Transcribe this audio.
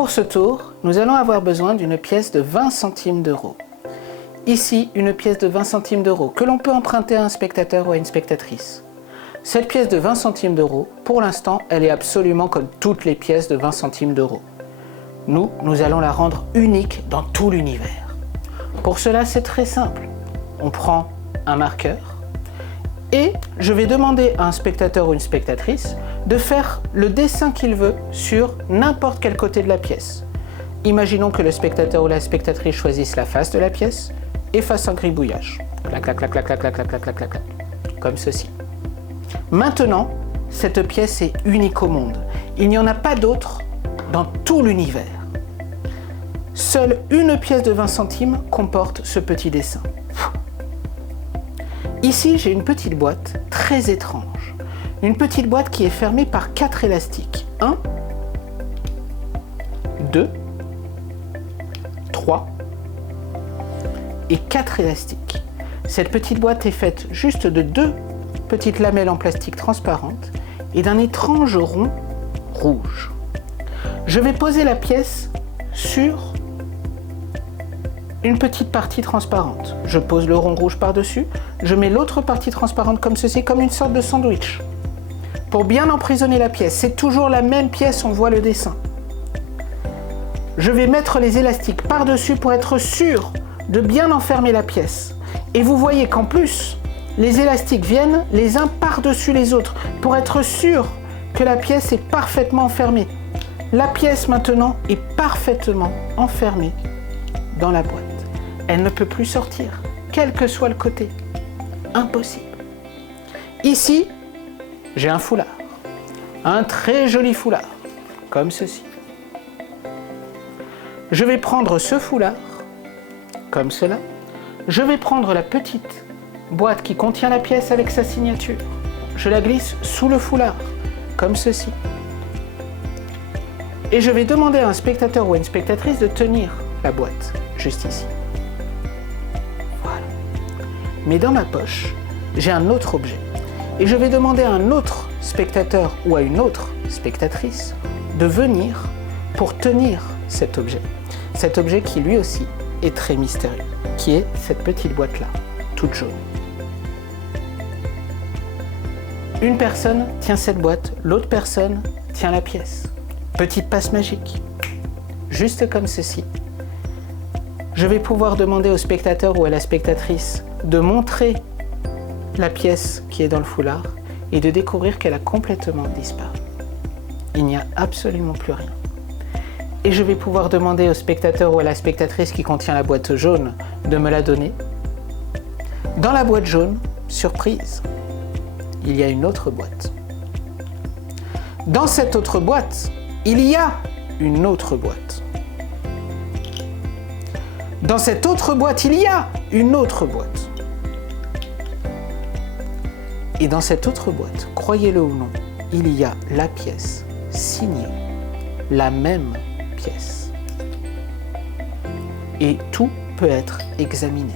Pour ce tour, nous allons avoir besoin d'une pièce de 20 centimes d'euros. Ici, une pièce de 20 centimes d'euros que l'on peut emprunter à un spectateur ou à une spectatrice. Cette pièce de 20 centimes d'euros, pour l'instant, elle est absolument comme toutes les pièces de 20 centimes d'euros. Nous allons la rendre unique dans tout l'univers. Pour cela, c'est très simple. On prend un marqueur et je vais demander à un spectateur ou une spectatrice de faire le dessin qu'il veut sur n'importe quel côté de la pièce. Imaginons que le spectateur ou la spectatrice choisisse la face de la pièce et fasse un gribouillage. Clac, clac, clac, clac, clac, clac, clac, clac, clac, clac, clac. Comme ceci. Maintenant, cette pièce est unique au monde. Il n'y en a pas d'autre dans tout l'univers. Seule une pièce de 20 centimes comporte ce petit dessin. Ici, j'ai une petite boîte très étrange. Une petite boîte qui est fermée par 4 élastiques. 1, 2, 3 et 4 élastiques. Cette petite boîte est faite juste de 2 petites lamelles en plastique transparentes et d'un étrange rond rouge. Je vais poser la pièce sur une petite partie transparente. Je pose le rond rouge par-dessus, je mets l'autre partie transparente comme ceci, comme une sorte de sandwich. Pour bien emprisonner la pièce, c'est toujours la même pièce, on voit le dessin. Je vais mettre les élastiques par-dessus pour être sûr de bien enfermer la pièce. Et vous voyez qu'en plus, les élastiques viennent les uns par-dessus les autres pour être sûr que la pièce est parfaitement enfermée. La pièce maintenant est parfaitement enfermée dans la boîte. Elle ne peut plus sortir, quel que soit le côté. Impossible. Ici, j'ai un foulard. Un très joli foulard, comme ceci. Je vais prendre ce foulard, comme cela. Je vais prendre la petite boîte qui contient la pièce avec sa signature. Je la glisse sous le foulard, comme ceci. Et je vais demander à un spectateur ou à une spectatrice de tenir la boîte, juste ici. Voilà. Mais dans ma poche, j'ai un autre objet. Et je vais demander à un autre spectateur ou à une autre spectatrice de venir pour tenir cet objet. Cet objet qui lui aussi est très mystérieux, qui est cette petite boîte-là, toute jaune. Une personne tient cette boîte, l'autre personne tient la pièce. Petite passe magique, juste comme ceci. Je vais pouvoir demander au spectateur ou à la spectatrice de montrer la pièce qui est dans le foulard et de découvrir qu'elle a complètement disparu. Il n'y a absolument plus rien. Et je vais pouvoir demander au spectateur ou à la spectatrice qui contient la boîte jaune de me la donner. Dans la boîte jaune, surprise, il y a une autre boîte. Dans cette autre boîte, il y a une autre boîte. Dans cette autre boîte, il y a une autre boîte. Et dans cette autre boîte, croyez-le ou non, il y a la pièce signée, la même pièce. Et tout peut être examiné.